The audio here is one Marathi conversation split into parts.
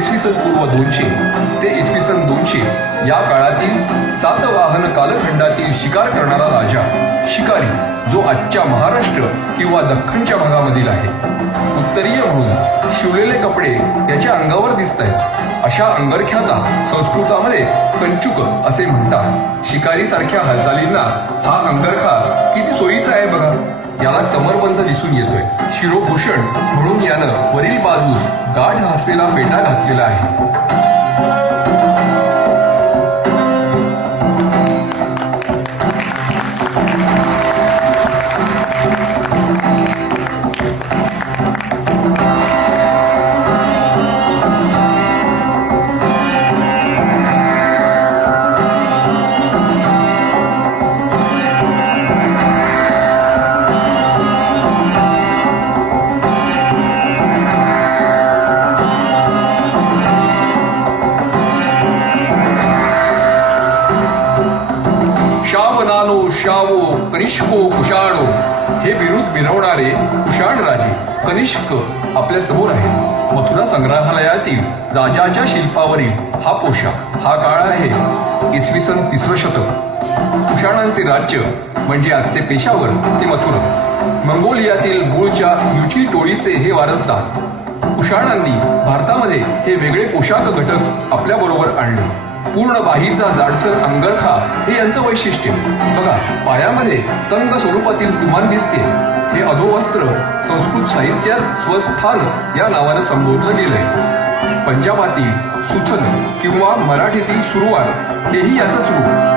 इसवी सन पूर्व 200 ते इसवी सन 200 या काळातील सातवाहन कालखंडातील शिकार करणारा राजा शिकारी, जो आजच्या महाराष्ट्र किंवा दख्खनच्या भागामधील आहे. उत्तरीय म्हणून शिवलेले कपडे त्याच्या अंगावर दिसत आहेत. अशा अंगरख्याला संस्कृतामध्ये कंचुक असे म्हणतात. शिकारी सारख्या हालचालींना हा अंगरखा किती सोयीचा आहे बघा. याला कमरबंद दिसून येतोय. शिरोभूषण म्हणून यानं वरील बाजूस गाढ असलेला फेटा घातलेला आहे. शावो कनिष्को कुशाणो हे बिरुद मिरवणारे कुशाण राजे कनिष्क आपल्या समोर आहे. मथुरा संग्रहालयातील राजाच्या शिल्पावरील हा पोशाख. हा काळ आहे इसवी सन 3रं शतक. कुशाणांचे राज्य म्हणजे आजचे पेशावर ते मथुरा. मंगोलियातील मूळच्या युची टोळीचे हे वारसदार. कुशाणांनी भारतामध्ये हे वेगळे पोशाख घटक आपल्या बरोबर आणले. पूर्ण बाहीचा जाडसर अंगरखा हे यांचं वैशिष्ट्य. बघा, पायामध्ये तंग स्वरूपातील कुमान दिसते. हे अधोवस्त्र संस्कृत साहित्यात स्वस्थान या नावानं संबोधलं गेलंय. पंजाबातील सुथन किंवा मराठीतील सुरुवार हेही याचंच रूप.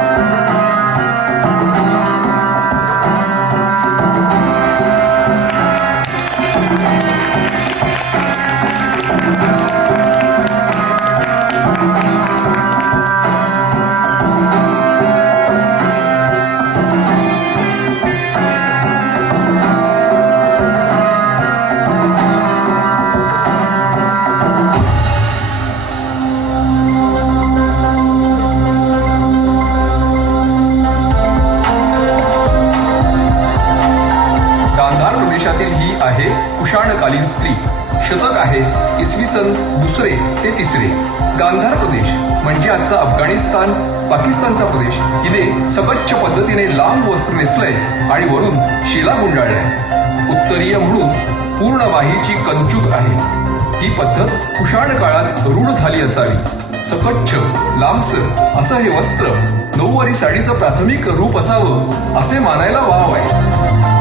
ही आहे कुशाणकालीन स्त्री. शतक आहे इसवी सन 2 ते 3. गांधार प्रदेश म्हणजे आजचा अफगाणिस्तान, पाकिस्तानचा प्रदेश. हिने सकच्छ पद्धतीने लांब वस्त्र नेसलंय आणि वरून शिला गुंडाळल्या. उत्तरीय म्हणून पूर्ण बाहीची कंचूक आहे. ही पद्धत कुशाण काळात रूढ झाली असावी. सकच्छ लांबसर असं हे वस्त्र नऊवारी साडीचं प्राथमिक रूप असावं असे मानायला वाव आहे.